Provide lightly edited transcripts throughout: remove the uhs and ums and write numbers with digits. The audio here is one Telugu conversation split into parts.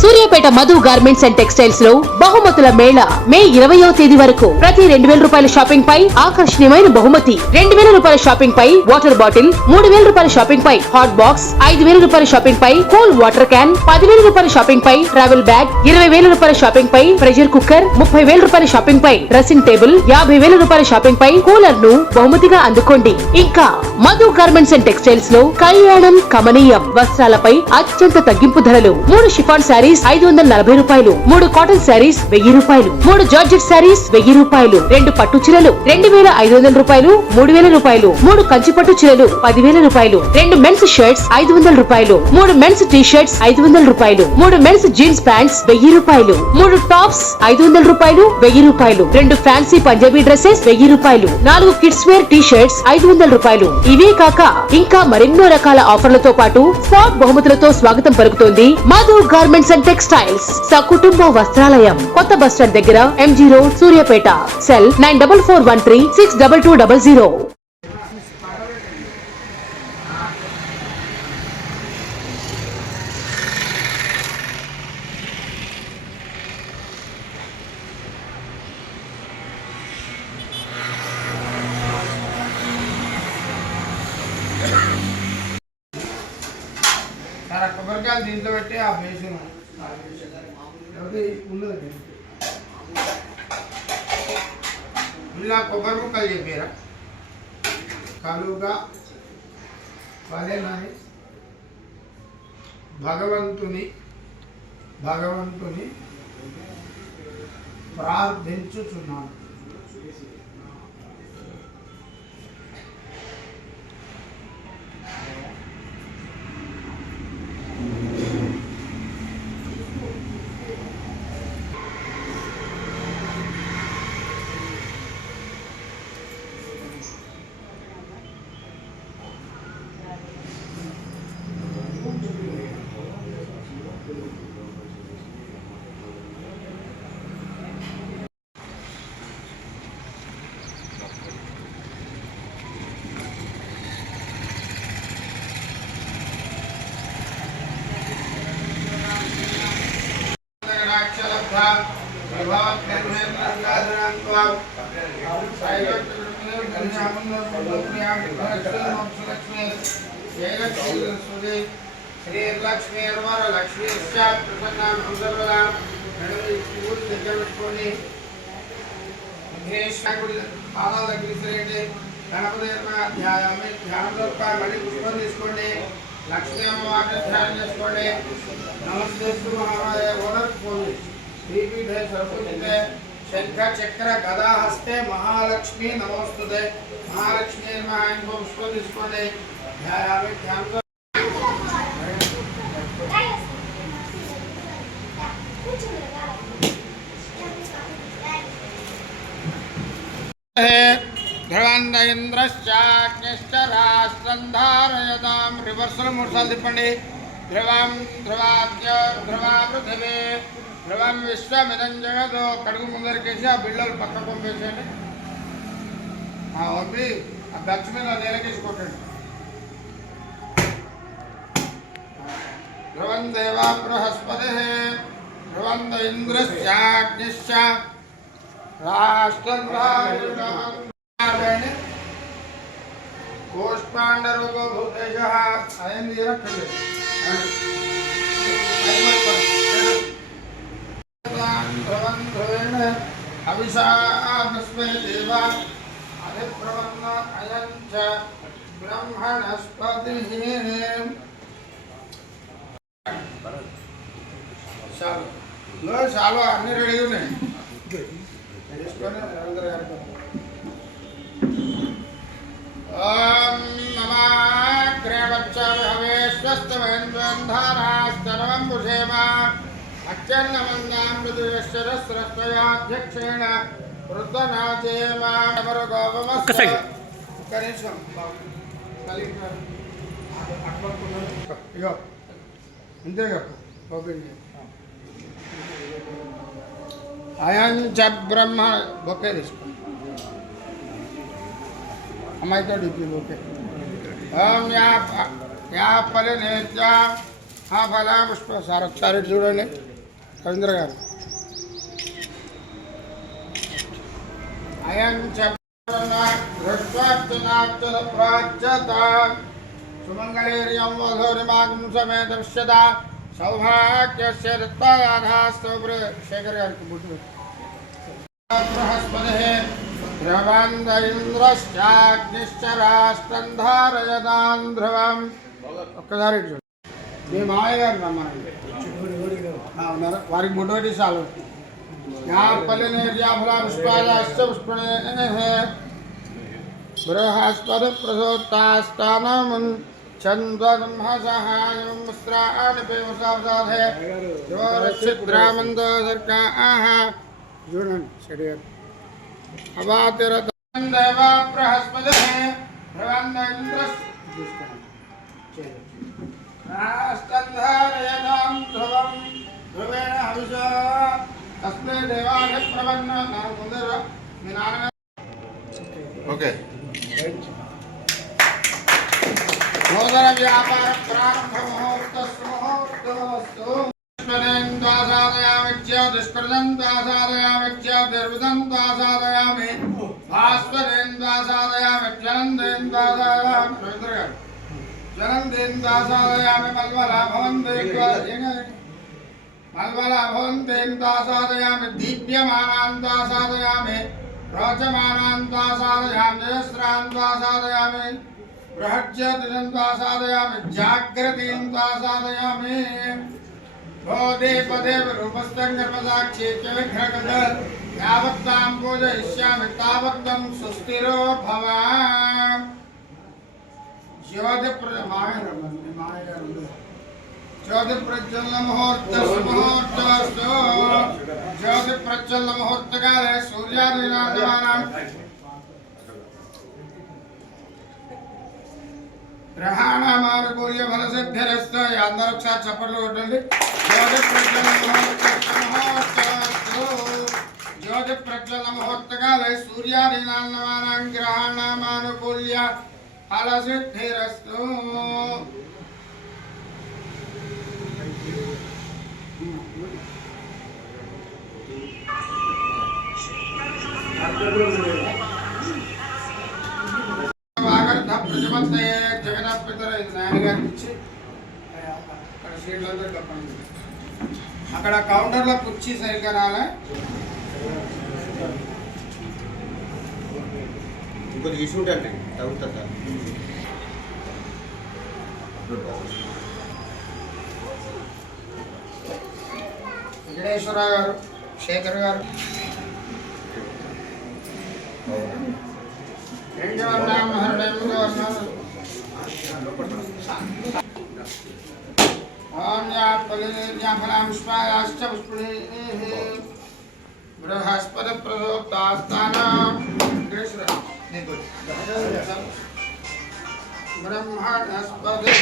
Suryapet Madhu garments and textiles లో బహుమతుల మేళ మే 20వ తేదీ వరకు ప్రతి 2000 రూపాయల షాపింగ్ పై ఆకర్షణీయమైన బహుమతి, 2000 రూపాయల షాపింగ్ పై వాటర్ బాటిల్, 3000 రూపాయల షాపింగ్ పై హాట్ బాక్స్, 5000 రూపాయల షాపింగ్ పై కూల్ వాటర్ క్యాన్, 10,000 రూపాయల షాపింగ్ పై ట్రావెల్ బ్యాగ్, 20,000 రూపాయల షాపింగ్ పై ప్రెషర్ కుక్కర్, 30,000 రూపాయల షాపింగ్ పై డ్రెస్సింగ్ టేబుల్, 50,000 రూపాయల షాపింగ్ పై కూలర్ ను బహుమతిగా అందుకోండి. ఇంకా మధు గార్మెంట్స్ అండ్ టెక్స్టైల్స్ లో కళ్యాణం కమనీయం వస్త్రాలపై అత్యంత తగ్గింపు ధరలు. 3 షిఫాన్ శారీస్ 540 రూపాయలు, 3 కాటన్ శారీస్ 1000 రూపాయలు, 3 జార్జెట్ శారీస్ 1000 రూపాయలు, 2 పట్టు చీరలు 2500 రూపాయలు, 3000 రూపాయలు, 3 కంచి పట్టు చీరలు 10,000 రూపాయలు, 2 మెన్స్ షర్ట్స్ 500 రూపాయలు, 3 మెన్స్ టీ షర్ట్స్ 500 రూపాయలు, 3 మెన్స్ జీన్స్ ప్యాంట్స్ 1000 రూపాయలు, 3 టాప్స్ 500 రూపాయలు, 1000 రూపాయలు, 2 ఫ్యాన్సీ పంజాబీ డ్రెస్సెస్ 1000 రూపాయలు, 4 కిడ్స్ వేర్ టీ షర్ట్స్ 500 రూపాయలు. ఇవే కాక ఇంకా మరెన్నో రకాల ఆఫర్లతో పాటు స్పాట్ బహుమతులతో స్వాగతం పలుకుతోంది మధు గార్మెంట్స్ అండ్ టెక్స్టైల్స్ సకుటుంబ వస్త్రాలయం, కొత్త బస్ స్టాండ్ దగ్గర, MG రోడ్, సూర్యాపేట. సెల్ 9441362200. కొబ్బరికాయలు దీంట్లో పెట్టి ఆ వేసిన ఉండదు ఇలా కొబ్బరి ముక్కలు చెప్పారా కలుగా పదేనని భగవంతుని ప్రార్థించుచున్నాను. శ్రీలక్ష్మీ వరలక్ష్మీ పాదాల దగ్గర గణపతి ధ్యాయాన్ని మళ్ళీ పుష్పం తీసుకోండి. లక్ష్మీ అమ్మవారిని ధ్యానం చేసుకోండి. నమస్తే మహారాజ ఓనర్పోండి. శ్రీపీఠే సరస్వతితే శంఖ చక్ర గదా హస్తే మహాలక్ష్మి నమోస్తుతే. మహాలక్ష్మి ఇంకో పుష్పం తీసుకోండి. ధ్యాయాన్ని ధ్యానం ధ్రువంద్రశ్చాగ్నిశ్చ రాష్ట్రం ధారయతాం. రివర్సల్ 3 సార్లు తిప్పండి. ధ్రువం ధ్రువాద్యో ధ్రువా పృథివీ ధ్రువం విశ్వమిదం జగదో. కడుగు ముందరికేసి ఆ బిళ్ళలు పక్కకు పంపేసేయండి. పంపి ఆ గచ్చు మీద నేలకేసి కొట్టండి. ధ్రువం దేవా బృహస్పతి ధ్రువం ఇంద్రశ్చాగ్నిశ్చ రాష్ట్రం కోష్పాండరోగో భూతేజ అయం రక్షతే. ధ్రువం ధ్రువేణ అభిషాస్మే దేవ అధిప్రవన్న అయం చ బ్రహ్మణస్పతి. చాలు అన్ని రెడీ ఉన్నాయి. ఓం నమాగ్రేవచ్చవేశ్వస్తవేంద్రంధారాస్తనవం భుషేమ అత్యన్నమందామృతేశ్వరస్రస్వయాధ్యక్షేణ వృద్ధనాచేమరుగోపమస్సు. ఇగో అంతేగా ఓపెన్ చేయండి. అయం చ బ్రహ్మ బొకే తీసుకో అమ్మాయితో డిపి ఓకే. ఓం యా ఫలనేత్య ఆ ఫల పుష్ప సార్ ఒకసారి చూడండి. రవీంద్ర గారు అయం దృష్టార్చనార్చత సుమంగళీర్యం వధూరిమాగం సమేతశ్యత సౌభాగ్యస్య రత్పాదాస్తోబ్ర శేఖర్ గారికి బుద్ధి బృహస్పతి ధ్రువంద ఇంద్రశ్చాగ్నిశ్చరాష్ట్రం ధారయతాం ధ్రువం. ఒక్కసారి మీ మామయ్య గారు రమ్మనండి ఉన్నారు, వారికి బుడ్డోటి చాలు. బృహస్పతి ప్రసోత్తాస్థానం చంద్రబ్రహ్మసహాయం మిశ్రాణిపిద్రామందో సర్కా చూడండి చెడు గారు అవాతిరదేవ బృహస్పతి ధ్రువంధారయతాం ధ్రువం ధ్రువేణ హవిష తస్మై దేవాయ ప్రవన్న. నాకు ముందర మీ నాన్నగారు ఓకే. నూతన వ్యాపార ప్రారంభ ముహూర్తస్తు సాధయామిత్య దుష్కృతం సాధయామిత్య నిర్వృతం సాధయామి భాస్వరేం సాధయామి జనందేం సాధయామి. రవీంద్ర గారు జనందేం సాధయామి మల్వలాభవంతేం సాధయామి దీప్యమానాం సాధయామి రోచమానాం సాధయామి జయస్రాం సాధయామి బృహజ్యోతిషం సాధయామి జాగ్రత్తీం సాధయామి. భోదేపదేవ రూపస్థం గర్భసాక్షి విఘ్నగద యావత్తాం పూజయిష్యామి తావత్తం సుస్థిరో భవ. జ్యోతి జ్యోతి ప్రజ్వలన ముహూర్తస్తు జ్యోతి ప్రజ్వలన ముహూర్తకాలే సూర్యాదినాథమానం గ్రహాణమానుకూల్య ఫలసిద్ధిరస్తు. అందరూ ఒకసారి చప్పట్లు కొట్టండి. జ్యోతి ప్రజ్వలన ముహూర్తస్తు జ్యోతి ప్రజ్వలన ముహూర్తకాలే సూర్యాదినాథమానం గ్రహాణమానుకూల్య ఫలసిద్ధిరస్తు. ప్రజమంతయే జగన్నాథపితర ఇది నాయనగారికి ఇచ్చి అక్కడ సీట్లందరూ కప్పండి. అక్కడ కౌంటర్లో కుర్చీ సరిగ్గా రాలే. ఇంకొక ఇష్యూ అంటే తగ్గుతుందా? వెంకటేశ్వరరావు గారు, శేఖర్ గారు బృహస్పతి ప్రసోత్తాస్థానం బ్రహ్మణస్పతి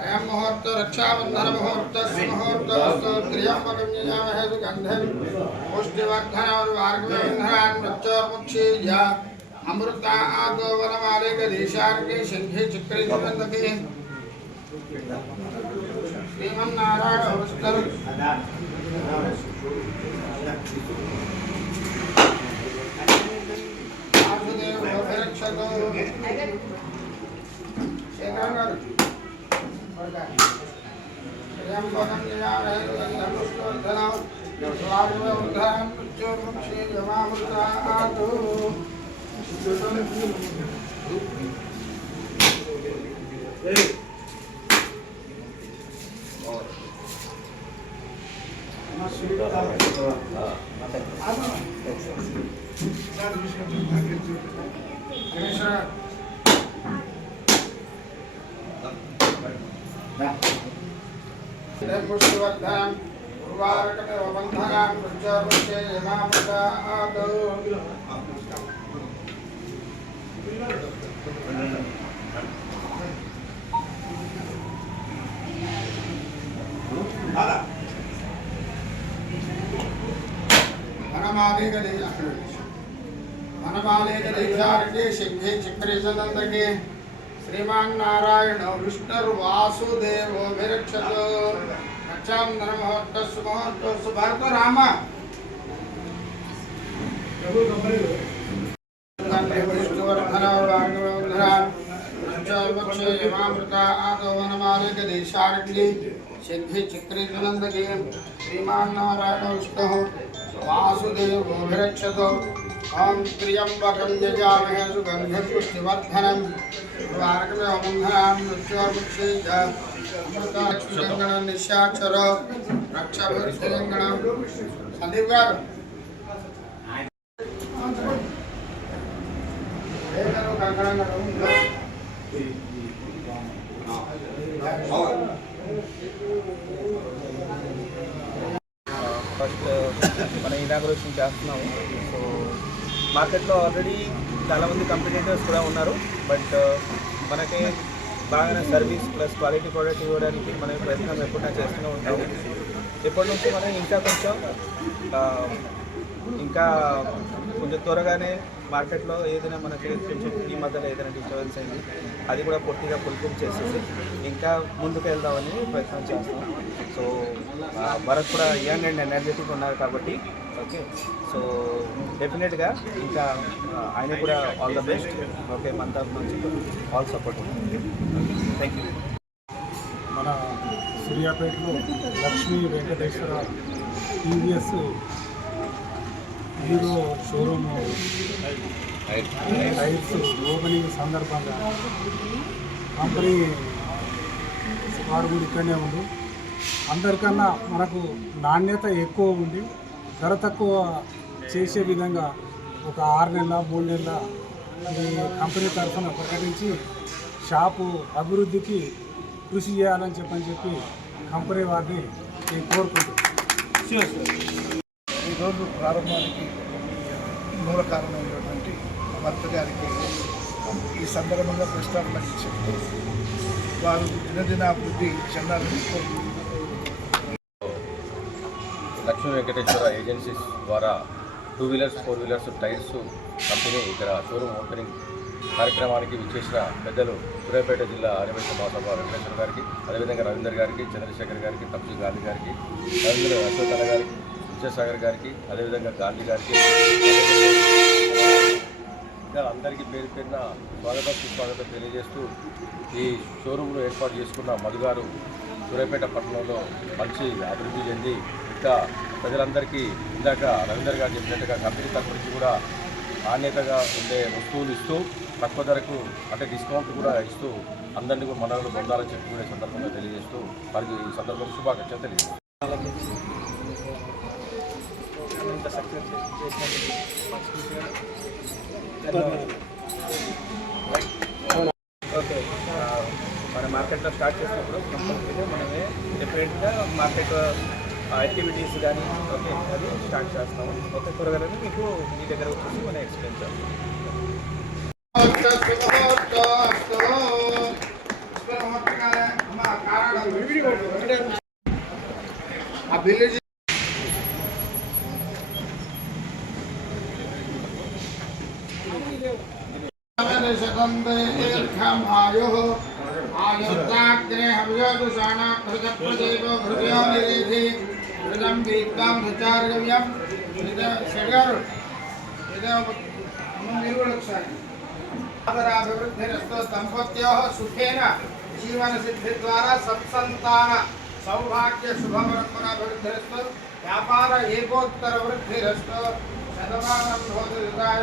అయం ముహూర్త రక్షాబంధన ముహూర్త ముహూర్తస్తు త్ర్యంబకం యజామహే సుగంధం పుష్టివర్ధనోర్వార్గేంద్రాన్ మృత్యోర్ముక్షీయ అమృత ఆదో వనమాలే గదేశార్గే శంఖే చక్రే చురందకే శ్రీమన్నారాయణ పుష్కర్ వాసుదేవ రక్షతో శేఖర్ గారు త్ర్యంబకం యజామహే సుగంధం పుష్టివర్ధనం స్వార్గేంద్రాన్ మృత్యోర్ముక్షీయ అమృత ఆదో పుష్టివర్ధనం ఉర్వారకటే బంధనాన్ మృత్యోర్ముక్షే యమామృత ఆదో మనమాలేఖారికి శంఖే చక్రేశనందకే శ్రీమాన్ నారాయణ విష్ణుర్వాసుదేవో విరక్షతో रक्षाबंधन महोत्सव भारत राम यमामृता आदो वनमालिक देशार्ग्नि सिद्धि चित्रितनंदगे श्रीमान नारायण विष्णु वासुदेव रक्षतो ओम त्र्यंबकं यजामहे सुगंधिं पुष्टिवर्धनम् वार्गमे ओमंधनां मृत्योर्मुक्षीज अमृताक्षरं निशाक्षर रक्षाभूषणं संदीपगार ఏకరో కంకణం ఫస్ట్ మనం ఇనాగ్రేషన్ చేస్తున్నాము. సో మార్కెట్లో ఆల్రెడీ చాలామంది కంపెనీటర్స్ కూడా ఉన్నారు. బట్ మనకి బాగానే సర్వీస్ ప్లస్ క్వాలిటీ ప్రోడక్ట్ ఇవ్వడానికి మనం ప్రయత్నం ఎప్పుడైనా చేస్తూనే ఉంటాము. ఇప్పటి నుంచి మనం ఇంకా కొంచెం త్వరగానే మార్కెట్లో ఏదైనా మనకి కొంచెం ఈ మధ్యలో ఏదైనా డిస్టర్బెన్స్ అయింది అది కూడా పూర్తిగా ఫుల్ఫిల్ చేసేసి ఇంకా ముందుకు వెళ్దామని ప్రయత్నం చేస్తాం. సో భరత్ కూడా యంగ్ అండ్ ఎనర్జెటిక్ ఉన్నారు కాబట్టి ఓకే. సో డెఫినెట్గా ఇంకా ఆయన కూడా ఆల్ ద బెస్ట్. ఓకే, మన తరఫు నుంచి ఆల్ సపోర్ట్ ఉంటుంది. Thank you. మన సూర్యాపేటలో Lakshmi Venkateswara TVS hero showroom tyres opening సందర్భంగా కంపెనీ వారు కూడా ఇక్కడనే ఉంది. అందరికన్నా మనకు నాణ్యత ఎక్కువ ఉండి ధర తక్కువ చేసే విధంగా ఒక 6 నెలల 3 నెలల ఈ కంపెనీ తరఫున ప్రకటించి షాపు అభివృద్ధికి కృషి చేయాలని చెప్పి కంపెనీ వారిని నేను కోరుకుంటున్నాను. ఈరోజు ప్రారంభానికి మూల కారణమైనటువంటి భర్త గారికి ఈ సందర్భంగా ప్రస్తావనకి చెప్తూ వారు దినదినాభివృద్ధి చెందాలని కోరుకుంటున్నారు. లక్ష్మీ వెంకటేశ్వర ఏజెన్సీస్ ద్వారా 2 వీలర్స్ 4 వీలర్స్ టైర్స్ కంపెనీ ఇక్కడ షోరూమ్ ఓపెనింగ్ కార్యక్రమానికి విచ్చేసిన పెద్దలు సూర్యాపేట జిల్లా ఆర్యవైశ్య మహాసభ వెంకటేశ్వర గారికి, అదేవిధంగా రవీందర్ గారికి, చంద్రశేఖర్ గారికి, తప్సి గాంధీ గారికి, రవీంద్ర అశోకన్న గారికి, విజయసాగర్ గారికి, అదేవిధంగా గాంధీ గారికి ఇంకా అందరికీ పేరు పేరున స్వాగతం సుస్వాగతం తెలియజేస్తూ ఈ షోరూంలో ఏర్పాటు చేసుకున్న మధు గారు సూర్యాపేట పట్టణంలో మంచి అభివృద్ధి చెంది ఇంకా ప్రజలందరికీ ఇందాక రవీందర్ గారు చెప్పినట్టుగా కంపెనీ తరఫు నుంచి కూడా నాణ్యతగా ఉండే వస్తువులు ఇస్తూ తక్కువ ధరకు అంటే డిస్కౌంట్ కూడా ఇస్తూ అందరినీ కూడా మనలో పొందాలని చెప్పి కూడా సందర్భంగా తెలియజేస్తూ వారికి ఈ సందర్భంగా శుభాకాంక్షలు తెలియజేస్తాం. ఓకే, మన మార్కెట్లో స్టార్ట్ చేసినప్పుడు కంపల్సరీగా మనమే డిఫరెంట్గా మార్కెట్ యాక్టివిటీస్ కానీ ఓకే అది స్టార్ట్ చేస్తాము. ఓకే, త్వరగానే మీకు మీ దగ్గర వచ్చేసి మనం ఎక్స్ప్లెయిన్ చేస్తాం. ఆ విలేజ్ आयुर्दाग्रे हव्योदुषाणा घृतप्रदेवो घृतयो निरेधि घृतं दीप्तां धचार्यव्यं षड्गारु आदराभिवृद्धिरस्तु दम्पत्योः सुखेन जीवनसिद्धिद्वारा सत्सन्तान सौभाग्य शुभपरम्पराभिवृद्धिरस्तु व्यापार एकोत्तरवृद्धिरस्तु शतमानं भवतु हृदाय